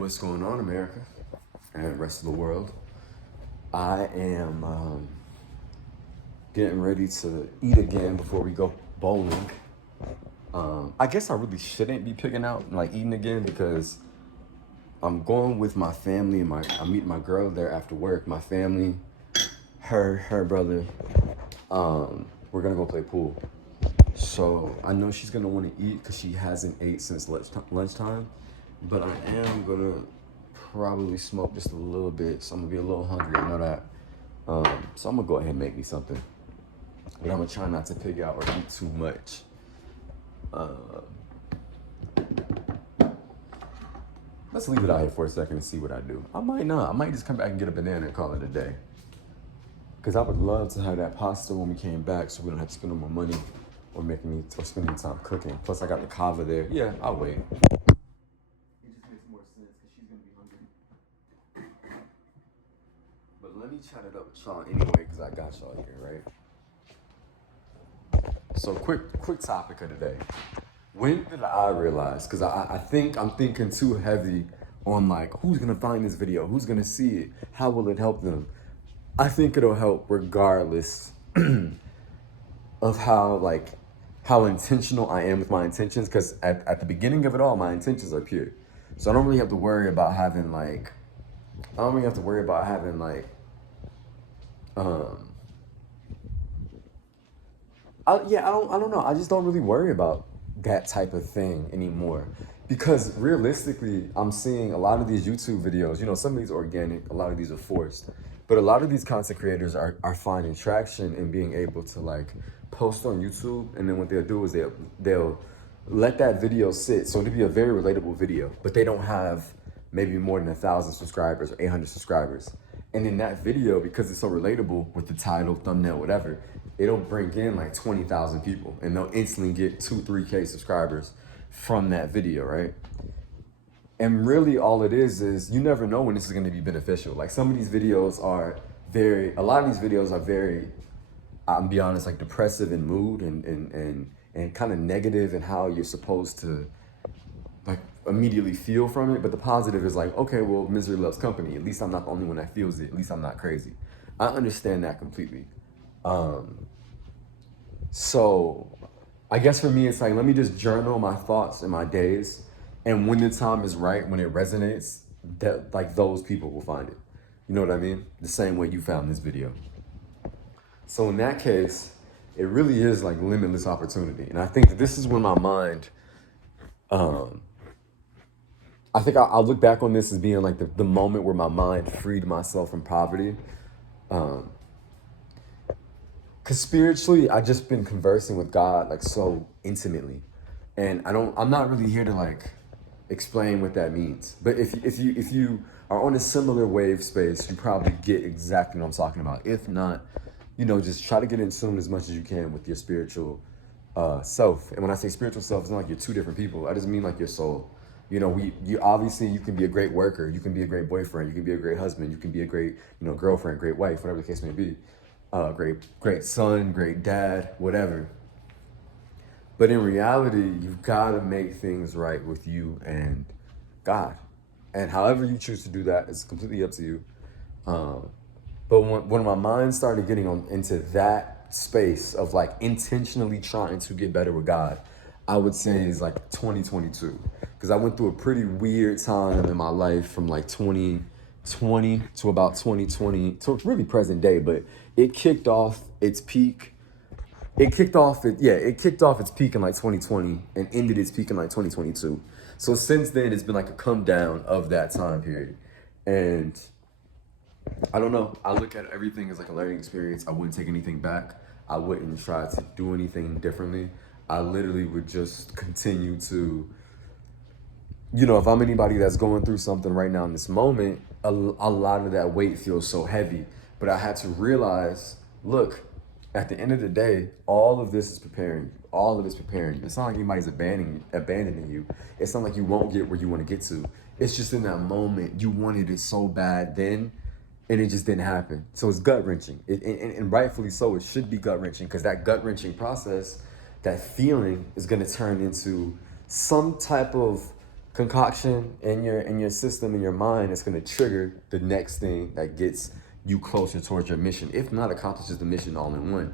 What's going on, America and the rest of the world? I am getting ready to eat again before we go bowling. I guess I really shouldn't be picking out like eating again because I'm going with my family and I'm meeting my girl there after work. My family, her brother. We're gonna go play pool. So I know she's gonna want to eat because she hasn't ate since lunchtime. But I am gonna probably smoke just a little bit, so I'm gonna be a little hungry. I know that. So I'm gonna go ahead and make me something, but I'm gonna try not to pig out or eat too much. Let's leave it out here for a second and see what I do. I might not. I might just come back and get a banana and call it a day. Because I would love to have that pasta when we came back, so we don't have to spend no more money or spending time cooking. Plus, I got the kava there. Yeah, I'll wait. It just makes more sense because she's gonna be hungry. But let me chat it up with y'all anyway, because I got y'all here, right? So quick topic of the day. When did I realize? Because I think I'm thinking too heavy on like who's gonna find this video, who's gonna see it, how will it help them? I think it'll help regardless of how intentional I am with my intentions. Because at the beginning of it all, my intentions are pure, so I don't really have to worry about having like I don't know. I just don't really worry about that type of thing anymore. Because realistically, I'm seeing a lot of these YouTube videos, some of these organic, a lot of these are forced. But a lot of these content creators are finding traction and being able to like post on YouTube. And then what they'll do is they'll let that video sit. So it'll be a very relatable video, but they don't have maybe more than 1,000 subscribers or 800 subscribers. And in that video, because it's so relatable with the title, thumbnail, whatever, it'll bring in like 20,000 people and they'll instantly get 3K subscribers from that video, right? And really all it is you never know when this is going to be beneficial. Like some of these videos are a lot of these videos are very, I'll be honest, like depressive in mood and kind of negative in how you're supposed to like immediately feel from it. But the positive is like, okay, well, misery loves company. At least I'm not the only one that feels it. At least I'm not crazy. I understand that completely. So I guess for me, it's like, let me just journal my thoughts and my days. And when the time is right, when it resonates, that like those people will find it. You know what I mean? The same way you found this video. So in that case, it really is like limitless opportunity. And I think that this is when my mind, I think I'll look back on this as being like the moment where my mind freed myself from poverty. Cause spiritually, I just been conversing with God like so intimately, and I'm not really here to like explain what that means. But if you are on a similar wave space, you probably get exactly what I'm talking about. If not, just try to get in tune as much as you can with your spiritual self. And when I say spiritual self, it's not like you're two different people. I just mean like your soul. You obviously you can be a great worker, you can be a great boyfriend, you can be a great husband, you can be a great girlfriend, great wife, whatever the case may be. Great son, great dad, whatever. But in reality, you've got to make things right with you and God. And however you choose to do that, it's completely up to you. But when my mind started getting into that space of like intentionally trying to get better with God, I would say is like 2022. Because I went through a pretty weird time in my life from like 2020 to about 2020 to really present day, but it kicked off its peak. It kicked off its peak in like 2020 and ended its peak in like 2022. So since then, it's been like a come down of that time period. And I don't know. I look at everything as like a learning experience. I wouldn't take anything back. I wouldn't try to do anything differently. I literally would just continue to, if I'm anybody that's going through something right now in this moment, a lot of that weight feels so heavy. But I had to realize, look, at the end of the day, all of this is preparing you. All of it's preparing you. It's not like anybody's abandoning you. It's not like you won't get where you want to get to. It's just in that moment, you wanted it so bad then, and it just didn't happen. So it's gut-wrenching. And rightfully so, it should be gut-wrenching, because that gut-wrenching process, that feeling is going to turn into some type of concoction in your system, in your mind, that's going to trigger the next thing that gets you closer towards your mission, if not accomplishes the mission all in one.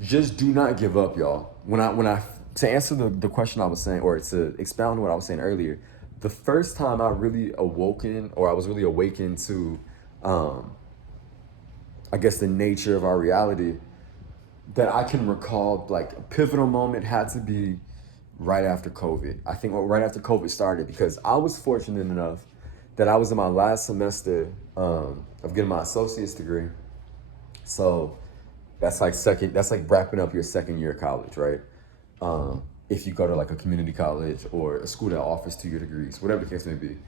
Just do not give up, y'all. When I to answer the question I was saying, or to expound on what I was saying earlier, the first time I really awoken, or I was really awakened to, I guess, the nature of our reality, that I can recall, like a pivotal moment had to be right after COVID. I think right after COVID started, because I was fortunate enough that I was in my last semester of getting my associate's degree. So that's like wrapping up your second year of college, right? If you go to like a community college or a school that offers 2-year degrees, whatever the case may be.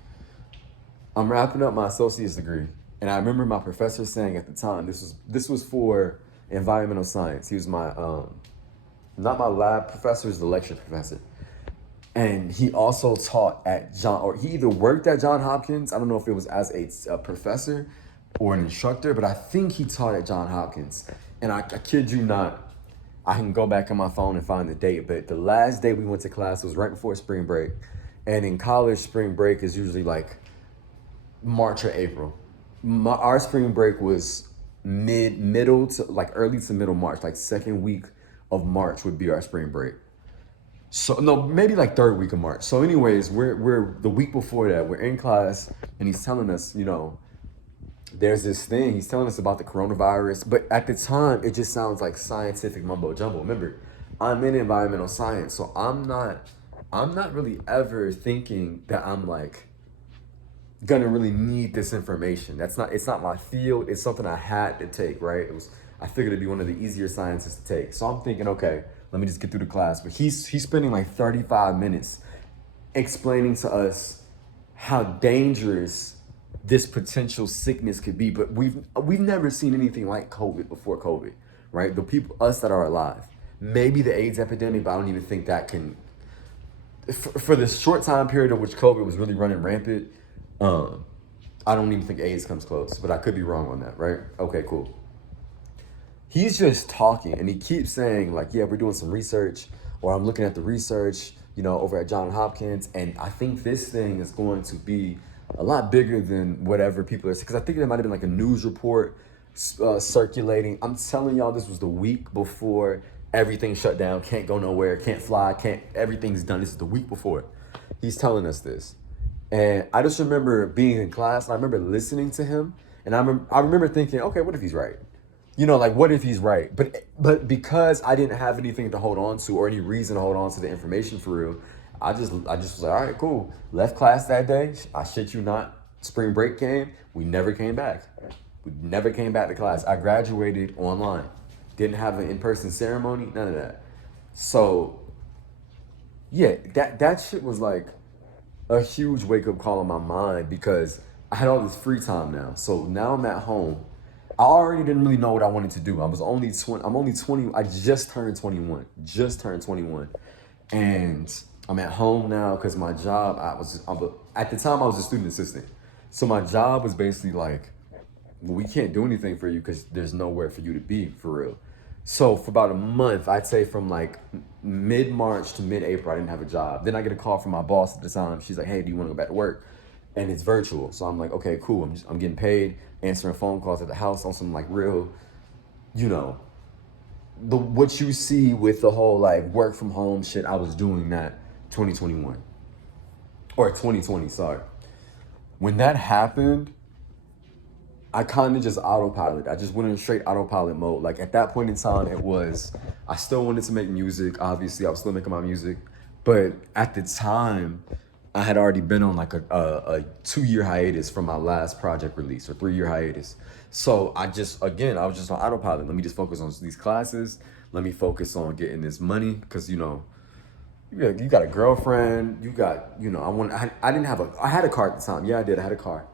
I'm wrapping up my associate's degree, and I remember my professor saying at the time, this was for environmental science. He was my not my lab professor, he was the lecture professor. And he also taught at or he either worked at Johns Hopkins. I don't know if it was as a professor or an instructor, but I think he taught at Johns Hopkins. And I kid you not, I can go back on my phone and find the date, but the last day we went to class was right before spring break. And in college, spring break is usually like March or April. Our spring break was middle to like early to middle March, like second week of March would be our spring break. So no, maybe like third week of March. So anyways, we're the week before that, we're in class, and he's telling us, there's this thing. He's telling us about the coronavirus, but at the time, it just sounds like scientific mumbo jumbo. Remember, I'm in environmental science, so I'm not really ever thinking that I'm like gonna really need this information. It's not my field. It's something I had to take, right? I figured it'd be one of the easier sciences to take. So I'm thinking, okay, let me just get through the class. But he's spending like 35 minutes explaining to us how dangerous this potential sickness could be. But we've never seen anything like COVID before COVID, right? Us that are alive. Maybe the AIDS epidemic, but I don't even think that can, for the short time period of which COVID was really running rampant, I don't even think AIDS comes close, but I could be wrong on that, right? Okay, cool. He's just talking, and he keeps saying like, yeah, we're doing some research, or I'm looking at the research, over at Johns Hopkins, and I think this thing is going to be a lot bigger than whatever people are saying, because I think there might have been like a news report circulating. I'm telling y'all, this was the week before everything shut down, can't go nowhere, can't fly, everything's done. This is the week before. He's telling us this. And I just remember being in class, and I remember listening to him, and I remember thinking, okay, what if he's right? Like, what if he's right? But because I didn't have anything to hold on to or any reason to hold on to the information for real, I just was like, all right, cool. Left class that day. I shit you not. Spring break came. We never came back. We never came back to class. I graduated online. Didn't have an in-person ceremony. None of that. So, yeah, that shit was like a huge wake-up call in my mind, because I had all this free time now. So now I'm at home. I already didn't really know what I wanted to do. I'm only 20. I just turned 21. And I'm at home now because my job, at the time I was a student assistant. So my job was basically like, well, we can't do anything for you because there's nowhere for you to be, for real. So for about a month, I'd say from like mid-March to mid-April, I didn't have a job. Then I get a call from my boss at the time. She's like, hey, do you want to go back to work? And it's virtual. So I'm like, okay, cool. I'm getting paid, answering phone calls at the house on some like real, what you see with the whole like work from home shit. I was doing that 2021 or 2020, sorry. When that happened, I kind of just autopilot. I just went in straight autopilot mode. Like at that point in time, I still wanted to make music. Obviously, I was still making my music. But at the time, I had already been on like a 2-year hiatus from my last project release, or 3-year hiatus. So I was just on autopilot. Let me just focus on these classes. Let me focus on getting this money. Because, you got a girlfriend. You got, I had a car at the time. Yeah, I did. I had a car.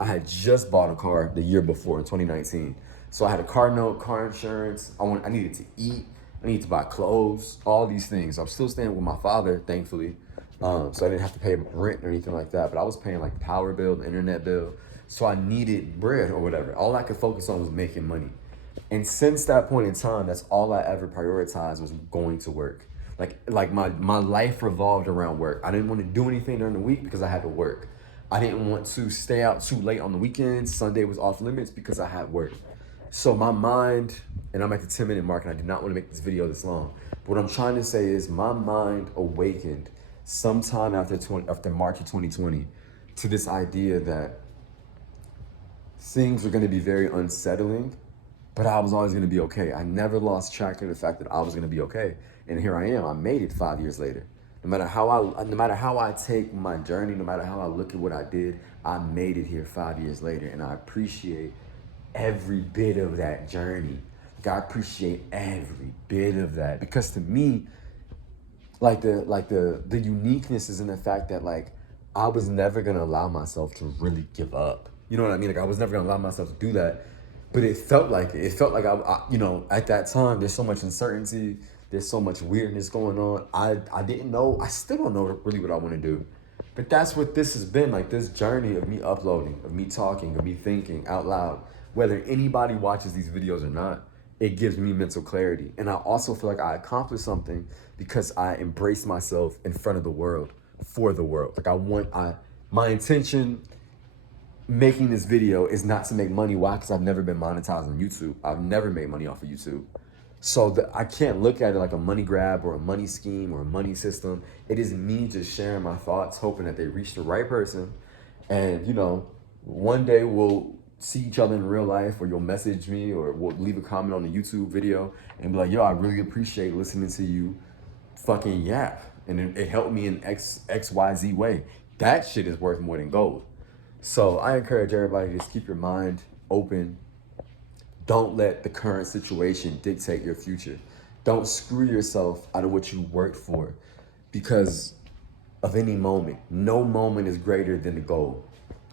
I had just bought a car the year before in 2019. So I had a car note, car insurance. I needed to eat. I needed to buy clothes, all these things. I'm still staying with my father, thankfully. So I didn't have to pay rent or anything like that. But I was paying like the power bill, the internet bill. So I needed bread or whatever. All I could focus on was making money. And since that point in time, that's all I ever prioritized, was going to work. Like my life revolved around work. I didn't want to do anything during the week because I had to work. I didn't want to stay out too late on the weekends. Sunday was off limits because I had work. So my mind, and I'm at the 10-minute mark, and I do not want to make this video this long. But what I'm trying to say is my mind awakened sometime after March of 2020 to this idea that things were going to be very unsettling, but I was always going to be okay. I never lost track of the fact that I was going to be okay. And here I am. I made it 5 years later. No matter how I take my journey, no matter how I look at what I did, I made it here 5 years later, and I appreciate every bit of that journey. Like, I appreciate every bit of that, because to me, the uniqueness is in the fact that, like, I was never gonna allow myself to really give up. You know what I mean? Like, I was never gonna allow myself to do that. But it felt like it. It felt like at that time, there's so much uncertainty, there's so much weirdness going on. I didn't know. I still don't know really what I want to do. But that's what this has been, like, this journey of me uploading, of me talking, of me thinking out loud. Whether anybody watches these videos or not, it gives me mental clarity. And I also feel like I accomplished something because I embraced myself in front of the world, for the world. Like, my intention making this video is not to make money. Why? Because I've never been monetized on YouTube. I've never made money off of YouTube. So I can't look at it like a money grab or a money scheme or a money system. It is me just sharing my thoughts, hoping that they reach the right person. And, one day we'll see each other in real life, or you'll message me, or we'll leave a comment on the YouTube video and be like, yo, I really appreciate listening to you fucking yap. And it helped me in XYZ way. That shit is worth more than gold. So I encourage everybody to just keep your mind open. Don't let the current situation dictate your future. Don't screw yourself out of what you worked for because of any moment. No moment is greater than the goal.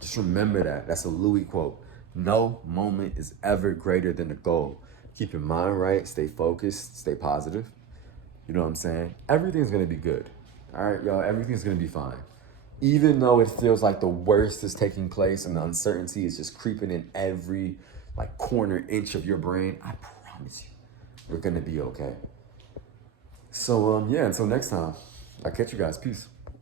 Just remember that. That's a Loui quote. No moment is ever greater than the goal. Keep your mind right, stay focused, stay positive. You know what I'm saying? Everything's gonna be good. All right, y'all, everything's gonna be fine. Even though it feels like the worst is taking place and the uncertainty is just creeping in every corner inch of your brain, I promise you, we're gonna be okay. So yeah, until next time, I'll catch you guys. Peace.